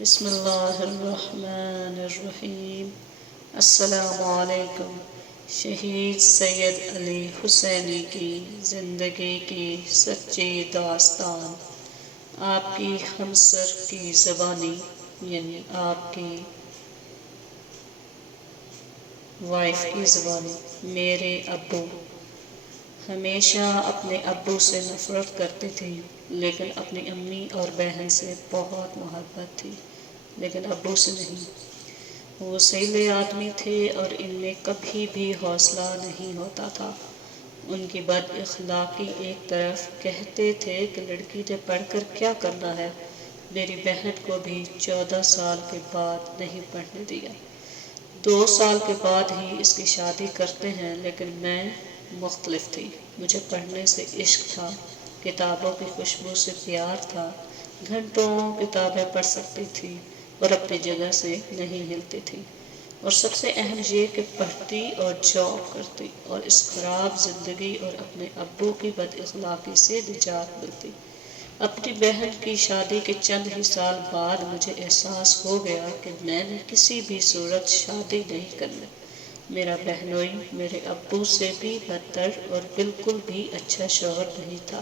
بسم اللہ الرحمن الرحیم۔ السلام علیکم۔ شہید سید علی حسینی کی زندگی کی سچی داستان، آپ کی ہمسر کی زبانی یعنی آپ کی وائف کی زبانی۔ میرے ابو ہمیشہ اپنے ابو سے نفرت کرتی تھی، لیکن اپنی امی اور بہن سے بہت محبت تھی، لیکن ابو سے نہیں۔ وہ سیلے آدمی تھے اور ان میں کبھی بھی حوصلہ نہیں ہوتا تھا۔ ان کی بد اخلاقی ایک طرف، کہتے تھے کہ لڑکی نے پڑھ کر کیا کرنا ہے۔ میری بہن کو بھی 14 سال کے بعد نہیں پڑھنے دیا۔ 2 سال کے بعد ہی اس کی شادی کرتے ہیں، لیکن میں مختلف تھی۔ مجھے پڑھنے سے عشق تھا، کتابوں کی خوشبو سے پیار تھا۔ گھنٹوں کتابیں پڑھ سکتی تھی اور اپنی جگہ سے نہیں ہلتی تھی، اور سب سے اہم یہ کہ پڑھتی اور جاب کرتی اور اس خراب زندگی اور اپنے ابو کی بد اخلاقی سے نجات ملتی۔ اپنی بہن کی شادی کے چند ہی سال بعد مجھے احساس ہو گیا کہ میں نے کسی بھی صورت شادی نہیں کرنی۔ میرا بہنوئی میرے ابو سے بھی بدتر اور بالکل بھی اچھا شوہر نہیں تھا۔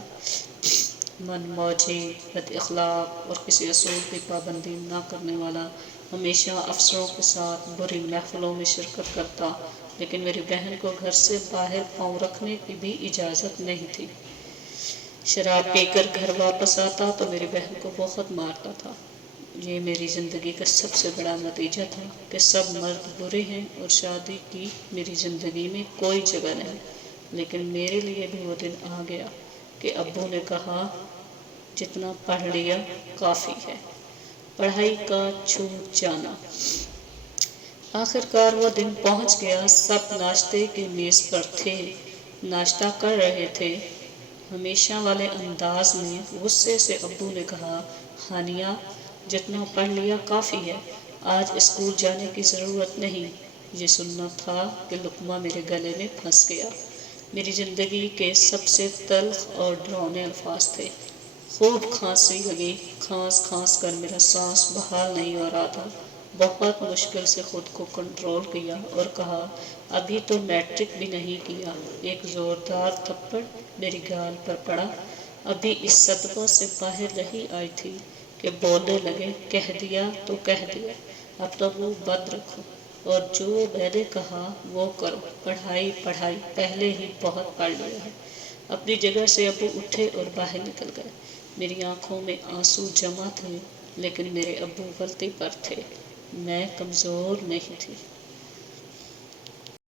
من موجی، بد اخلاق اور کسی اصول کی پابندی نہ کرنے والا، ہمیشہ افسروں کے ساتھ بری محفلوں میں شرکت کرتا، لیکن میری بہن کو گھر سے باہر پاؤں رکھنے کی بھی اجازت نہیں تھی۔ شراب پی کر گھر واپس آتا تو میری بہن کو بہت مارتا تھا۔ یہ میری زندگی کا سب سے بڑا نتیجہ تھا کہ سب مرد برے ہیں اور شادی کی میری زندگی میں کوئی جگہ نہیں۔ لیکن میرے لیے بھی وہ دن آ گیا کہ ابو نے کہا جتنا پڑھ لیا کافی ہے، پڑھائی کا چھوٹ جانا۔ آخر کار وہ دن پہنچ گیا۔ سب ناشتے کی میز پر تھے، ناشتہ کر رہے تھے۔ ہمیشہ والے انداز میں غصے سے ابو نے کہا، ہانیہ جتنا پڑھ لیا کافی ہے، آج اسکول جانے کی ضرورت نہیں۔ یہ سننا تھا کہ لقمہ میرے گلے میں پھنس گیا۔ میری زندگی کے سب سے تلخ اور ڈراؤنے الفاظ تھے۔ خوب کھانسی لگی، کھانس کھانس کر میرا سانس بحال نہیں ہو رہا تھا۔ بہت مشکل سے خود کو کنٹرول کیا اور کہا، ابھی تو میٹرک بھی نہیں کیا۔ ایک زوردار تھپڑ میری گال پر پڑا۔ ابھی اس صدمہ سے باہر نہیں آئی تھی کہ بولنے لگے، کہہ دیا تو کہہ دیا، اپنا منہ بند رکھو اور جو میں نے کہا وہ کرو۔ پڑھائی پڑھائی، پہلے ہی بہت پڑھ لیا ہے۔ اپنی جگہ سے ابو اٹھے اور باہر نکل گئے۔ میری آنکھوں میں آنسو جمع تھے، لیکن میرے ابو غلطی پر تھے، میں کمزور نہیں تھی۔